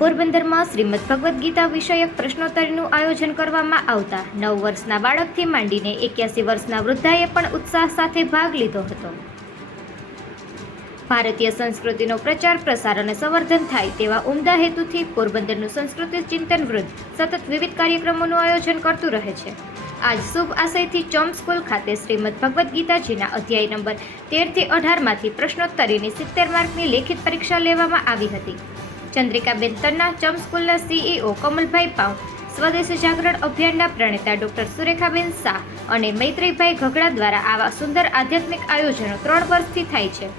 પોરબંદરમાં શ્રીમદ ભગવદ્ ગીતા વિષયક પ્રશ્નોત્તરીનું આયોજન કરવામાં આવતા નવ વર્ષના બાળકથી માંડીને એક્યાસી વર્ષના વૃદ્ધાએ પણ ઉત્સાહ સાથે ભાગ લીધો હતો. ભારતીય સંસ્કૃતિનો પ્રચાર, પ્રસાર અને સંવર્ધન થાય તેવા ઉમદા હેતુથી પોરબંદરનું સંસ્કૃતિ ચિંતન વૃદ્ધ સતત વિવિધ કાર્યક્રમોનું આયોજન કરતું રહે છે. આજ શુભ આશયથી ચોમ સ્કૂલ ખાતે શ્રીમદ ભગવદ્ ગીતાજીના અધ્યાય નંબર તેરથી અઢારમાંથી પ્રશ્નોત્તરીની સિત્તેર માર્કની લેખિત પરીક્ષા લેવામાં આવી હતી. ચંદ્રિકાબેન તન્ના, ચમ સ્કૂલના સીઈઓ કમલભાઈ પાઉ, સ્વદેશ જાગરણ અભિયાનના પ્રણેતા ડોક્ટર સુરેખાબેન શાહ અને મૈત્રીભાઈ ઘગડા દ્વારા આવા સુંદર આધ્યાત્મિક આયોજનો ત્રણ વર્ષથી થાય છે.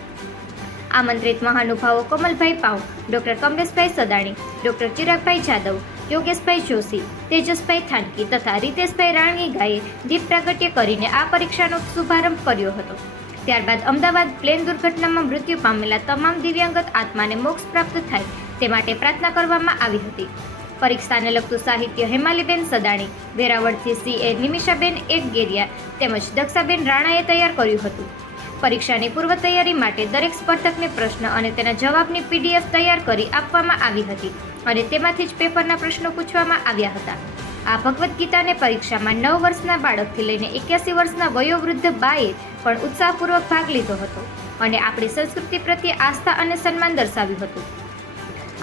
આમંત્રિત મહાનુભાવો કમલભાઈ પાઉ, ડોક્ટર કમલેશભાઈ સદાણી, ડોક્ટર ચિરાગભાઈ જાદવ, યોગેશભાઈ જોશી, તેજસભાઈ થાનકી તથા રીતેશભાઈ રાણી ગાયે દીપ પ્રાગટ્ય કરીને આ પરીક્ષાનો શુભારંભ કર્યો હતો. ત્યારબાદ અમદાવાદ પ્લેન દુર્ઘટનામાં મૃત્યુ પામેલા તમામ દિવ્યાંગત આત્માને મોક્ષ પ્રાપ્ત થાય તે માટે પ્રાર્થના કરવામાં આવી હતી. પરીક્ષાને લગતું સાહિત્ય હેમાલીબેન સદાણી, વેરાવળથી સી. એ. નિમિષાબેન એક ગેરિયા તેમજ દક્ષાબેન રાણાએ તૈયાર કર્યું હતું. પરીક્ષાની પૂર્વ તૈયારી માટે દરેક સ્પર્ધકને પ્રશ્ન અને તેના જવાબની પીડીએફ તૈયાર કરી આપવામાં આવી હતી અને તેમાંથી જ પેપરના પ્રશ્નો પૂછવામાં આવ્યા હતા. આ ભગવદ્ ગીતાને પરીક્ષામાં નવ વર્ષના બાળકથી લઈને એક્યાસી વર્ષના વયોવૃદ્ધ બાએ પણ ઉત્સાહપૂર્વક ભાગ લીધો હતો અને આપણી સંસ્કૃતિ પ્રત્યે આસ્થા અને સન્માન દર્શાવ્યું હતું.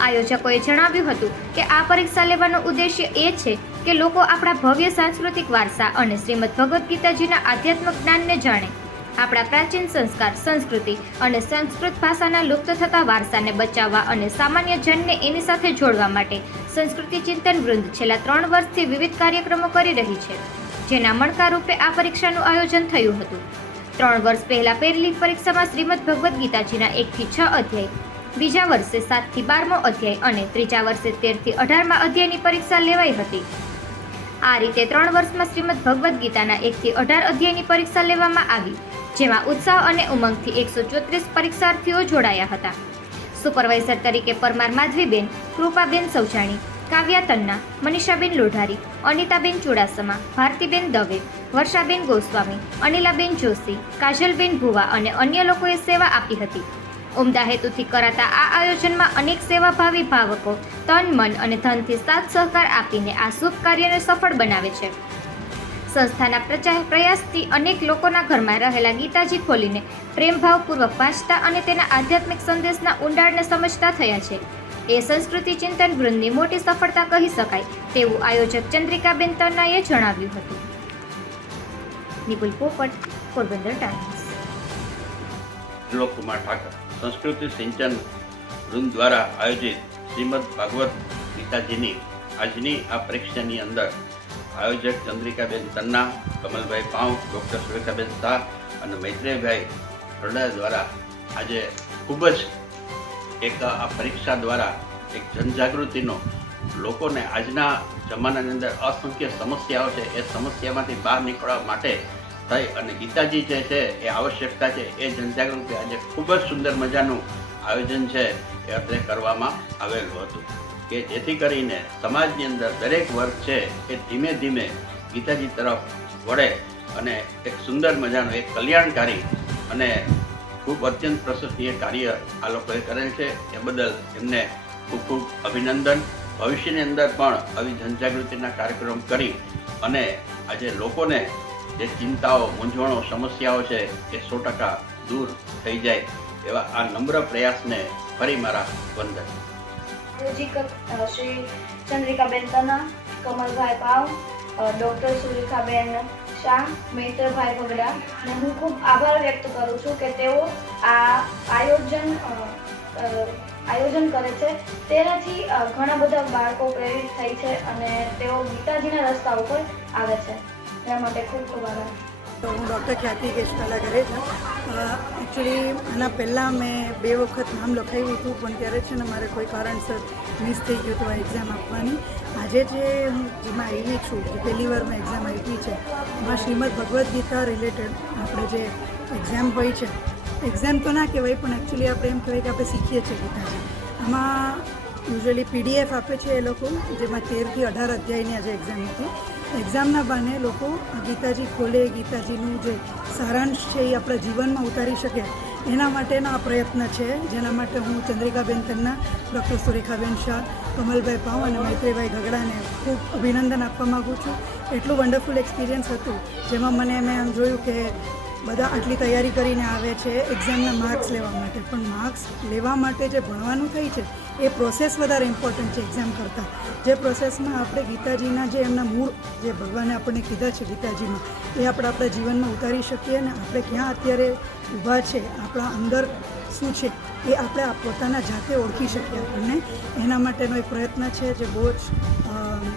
આયોજકોએ જણાવ્યું હતું કે આ પરીક્ષા લેવાનો ઉદ્દેશ્ય એ છે કે લોકો આપણા ભવ્ય સાંસ્કૃતિક વારસા અને શ્રીમદ ભગવદ્ ગીતાજીના આધ્યાત્મિક જ્ઞાનને જાણે. આપણા પ્રાચીન સંસ્કાર, સંસ્કૃતિ અને સંસ્કૃત ભાષાના લુપ્ત થતા વારસાને બચાવવા અને સામાન્ય જનને એની સાથે જોડવા માટે સંસ્કૃતિ ચિંતન વૃંદ છેલ્લા ત્રણ વર્ષથી વિવિધ કાર્યક્રમો કરી રહી છે, જેના મણકા રૂપે આ પરીક્ષાનું આયોજન થયું હતું. ત્રણ વર્ષ પહેલા પહેલી પરીક્ષામાં શ્રીમદ ભગવદ્ ગીતાજીના એકથી છ અધ્યાય બીજા વર્ષે સાતથી બારમો અધ્યાય અને ત્રીજા વર્ષે તેરથી અઢારમા અધ્યાયની પરીક્ષા લેવાઈ હતી. આ રીતે ત્રણ વર્ષમાં શ્રીમદ ભગવદ્ ગીતાના એકથી અઢાર અધ્યાયની પરીક્ષા લેવામાં આવી, જેમાં ઉત્સાહ અને ઉમંગથી એકસો ચોત્રીસ પરીક્ષાર્થીઓ જોડાયા હતા. સુપરવાઇઝર તરીકે પરમાર માધવીબેન, કૃપાબેન સૌજાણી, કાવ્યા તન્ના, મનીષાબેન લોઢારી, અનિતાબેન ચુડાસમા, ભારતીબેન દવે, વર્ષાબેન ગોસ્વામી, અનિલાબેન જોશી, કાજલબેન ભુવા અને અન્ય લોકોએ સેવા આપી હતી. ઉમદા હેતુથી કરાતા આ આયોજનમાં અનેક સેવાભાવી ભાવકો તન, મન અને ધનથી સાથ સહકાર આપીને આ શુભ કાર્યને સફળ બનાવે છે. સંસ્થાના પ્રચાર પ્રયાસથી અનેક લોકોના ઘરમાં રહેલા ગીતાજી ખોલીને પ્રેમભાવપૂર્વક વાંચતા અને તેના આધ્યાત્મિક સંદેશના ઊંડાણને સમજતા થયા છે. એ સંસ્કૃતિ ચિંતન વૃંદની મોટી સફળતા કહી શકાય તેવું આયોજક ચંદ્રિકાબેન તન્નાએ જણાવ્યું હતું. નિપુલ પોપટ, પોરબંદર ટાઈમ્સ. ત્રિલોકકુમાર ઠાકર. સંસ્કૃતિ સિંચન વૃંદ દ્વારા આયોજિત શ્રીમદ ભાગવત ગીતાજીની આજની આ પરીક્ષાની અંદર આયોજક ચંદ્રિકાબેન તન્ના, કમલભાઈ પાઉ, ડૉક્ટર સુરેખાબેન શાહ અને મૈત્રેયભાઈ હરડા દ્વારા આજે ખૂબ જ એક આ પરીક્ષા દ્વારા એક જનજાગૃતિનો લોકોને આજના જમાનાની અંદર અસંખ્ય સમસ્યાઓ છે. એ સમસ્યામાંથી બહાર નીકળવા માટે થઈ અને ગીતાજી જે છે એ આવશ્યકતા છે, એ જનજાગૃતિ આજે ખૂબ જ સુંદર મજાનું આયોજન છે એ અત્રે કરવામાં આવેલું હતું. કે જેથી કરીને સમાજની અંદર દરેક વર્ગ છે એ ધીમે ધીમે ગીતાજી તરફ વળે અને એક સુંદર મજાનું, એક કલ્યાણકારી અને ખૂબ અત્યંત પ્રશંસનીય કાર્ય આ લોકોએ કરેલ છે. એ બદલ એમને ખૂબ ખૂબ અભિનંદન. ભવિષ્યની અંદર પણ આવી જનજાગૃતિના કાર્યક્રમ કરી અને આજે લોકોને જે ચિંતાઓ, મૂંઝવણો, સમસ્યાઓ છે એ સો ટકા દૂર થઈ જાય એવા આ નમ્ર પ્રયાસને ફરી મારા વંદન. શ્રી ચંદ્રિકાબેન તના કમલભાઈ પાવ ડૉક્ટર સુરેખાબેન શાહ, મૈત્રભાઈ ભગડા અને હું ખૂબ આભાર વ્યક્ત કરું છું કે તેઓ આ આયોજન આયોજન કરે છે. તેનાથી ઘણા બધા બાળકો પ્રેરિત થાય છે અને તેઓ ગીતાજીના રસ્તા ઉપર આવે છે. તો હું ડૉક્ટર ખ્યાતિ કેશવાલા ઘરે છું. એકચ્યુઅલી આના પહેલાં મેં બે વખત નામ લખાવ્યું હતું, પણ ત્યારે છે ને મારે કોઈ કારણસર મિસ થઈ ગયું હતું આ એક્ઝામ આપવાની. આજે જે હું જેમાં આવી છું, જે પહેલી વાર મેં એક્ઝામ આપી છે, એમાં શ્રીમદ ભગવદ્ ગીતા રિલેટેડ આપણે જે એક્ઝામ હોય છે એક્ઝામ તો ના કહેવાય, પણ એકચ્યુઅલી આપણે એમ કહેવાય કે આપણે શીખીએ છીએ ગીતાજી. આમાં યુઝ્યુઅલી પીડીએફ આપે છે એ લોકો, જેમાં તેરથી અઢાર અધ્યાયની આજે એક્ઝામ હતી. એક્ઝામના બહાને લોકો ગીતાજી ખોલે, ગીતાજીનું જે સારાંશ છે એ આપણા જીવનમાં ઉતારી શકે, એના માટેના આ પ્રયત્ન છે. જેના માટે હું ચંદ્રિકાબેન તન્ના, ડૉક્ટર સુરેખાબેન શાહ, કમલભાઈ પાઉ અને મૈત્રીભાઈ ગગડાને ખૂબ અભિનંદન આપવા માગું છું. એટલું વન્ડરફુલ એક્સપિરિયન્સ હતું, જેમાં મને મેં એમ જોયું કે બધા આટલી તૈયારી કરીને આવે છે, એક્ઝામના માર્ક્સ લેવા માટે. પણ માર્ક્સ લેવા માટે જે ભણવાનું થાય છે એ પ્રોસેસ વધારે ઇમ્પોર્ટન્ટ છે એક્ઝામ કરતાં. જે પ્રોસેસમાં આપણે ગીતાજીના જે એમના મૂળ જે ભગવાને આપણને કીધા છે ગીતાજીમાં, એ આપણે આપણા જીવનમાં ઉતારી શકીએ અને આપણે ક્યાં અત્યારે ઊભા છે, આપણા અંદર શું છે, એ આપણે પોતાના જાતે ઓળખી શકીએ આપણને. એના માટેનો એક પ્રયત્ન છે જે બહુ જ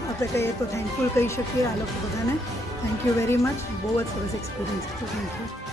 આપણે કહીએ તો થેન્કફુલ કહી શકીએ આ લોકો બધાને. થેન્ક યુ વેરી મચ બહુ જ સરસ એક્સપિરિયન્સ હતું થેન્ક યુ